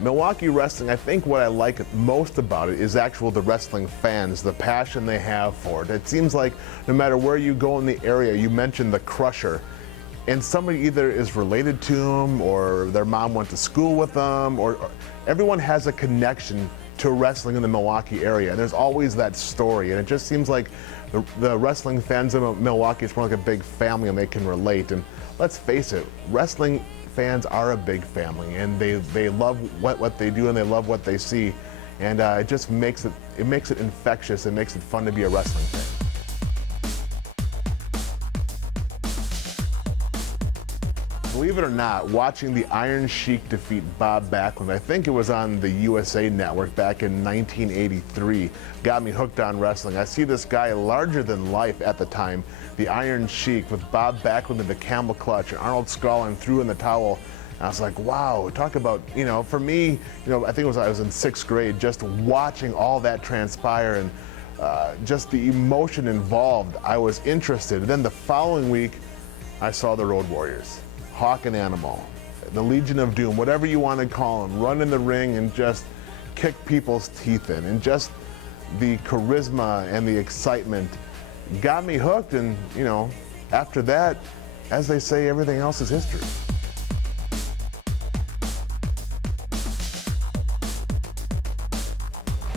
Milwaukee wrestling, I think what I like most about it is the wrestling fans, the passion they have for it. It seems like no matter where you go in the area, you mention the Crusher, and somebody either is related to them or their mom went to school with them, or everyone has a connection to wrestling in the Milwaukee area. And there's always that story, and it just seems like the wrestling fans in Milwaukee is more like a big family and they can relate. And let's face it, wrestling fans are a big family, and they love what they do and they love what they see, and it just makes it infectious. It makes it fun to be a wrestling fan. Believe it or not, watching the Iron Sheik defeat Bob Backlund, I think it was on the USA Network back in 1983, got me hooked on wrestling. I see this guy larger than life at the time, the Iron Sheik, with Bob Backlund in the camel clutch and Arnold Skaaland threw in the towel. And I was like, wow, talk about, for me, I think I was in 6th grade, just watching all that transpire and just the emotion involved. I was interested. And then the following week, I saw the Road Warriors. Hawk and Animal, the Legion of Doom, whatever you want to call them, run in the ring and just kick people's teeth in. And just the charisma and the excitement got me hooked. And, after that, as they say, everything else is history.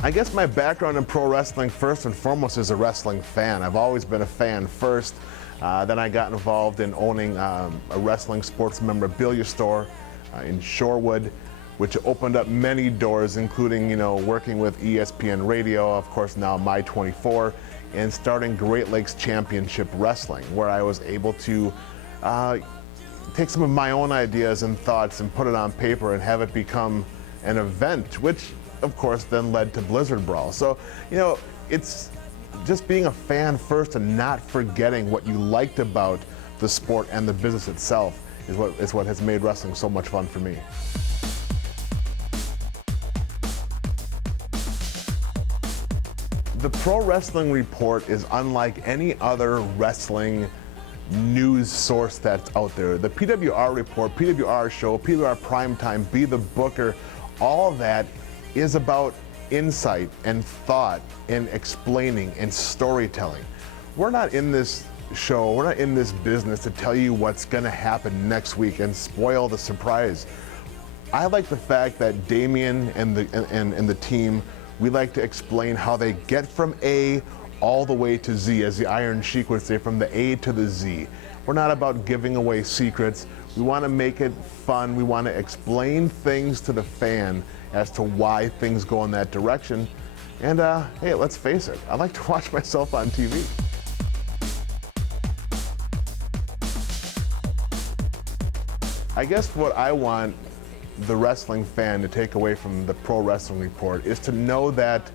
I guess my background in pro wrestling, first and foremost, is a wrestling fan. I've always been a fan first. Then I got involved in owning a wrestling sports memorabilia store in Shorewood, which opened up many doors, including, working with ESPN Radio, of course now My 24, and starting Great Lakes Championship Wrestling, where I was able to take some of my own ideas and thoughts and put it on paper and have it become an event, which of course then led to Blizzard Brawl. So, it's just being a fan first and not forgetting what you liked about the sport and the business itself is what has made wrestling so much fun for me. The Pro Wrestling Report is unlike any other wrestling news source that's out there. The PWR Report, PWR Show, PWR Primetime, Be the Booker, all of that is about insight and thought and explaining and storytelling. We're not in this show, we're not in this business to tell you what's going to happen next week and spoil the surprise. I like the fact that Damien and the team, we like to explain how they get from A all the way to Z, as the Iron Sheik would say, from the A to the Z. We're not about giving away secrets. We want to make it fun. We want to explain things to the fan as to why things go in that direction. And hey, let's face it, I like to watch myself on TV. I guess what I want the wrestling fan to take away from the Pro Wrestling Report is to know that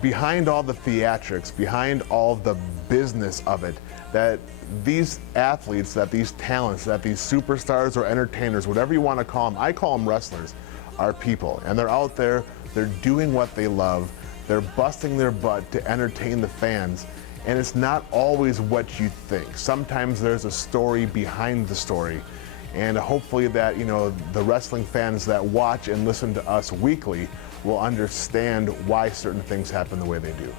behind all the theatrics, behind all the business of it, that these athletes, that these talents, that these superstars or entertainers, whatever you want to call them, I call them wrestlers, are people. And they're out there, they're doing what they love, they're busting their butt to entertain the fans. And it's not always what you think. Sometimes there's a story behind the story. And hopefully that, the wrestling fans that watch and listen to us weekly will understand why certain things happen the way they do.